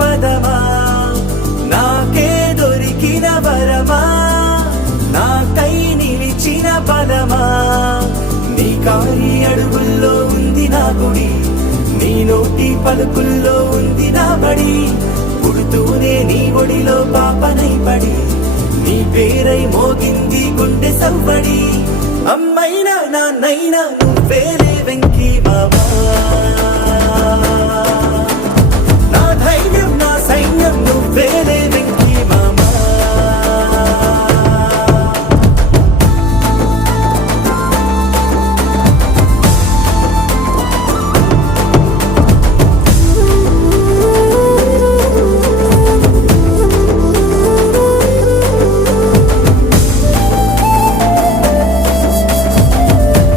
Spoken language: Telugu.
పదమా నాకే దొరికిన వరమా నాకై నిలిచిన పదమా నీ కాలి అడుగుల్లో ఉంది నా గుడి నీ నోటి పలుకుల్లో ఉంది నా బడి పుడుతూనే నీ ఒడిలో పాపనై పడి నీ పేరై మోగింది గుండె సవ్వడి అమ్మైనా నాన్నైనా నువ్వేలే వెంకీ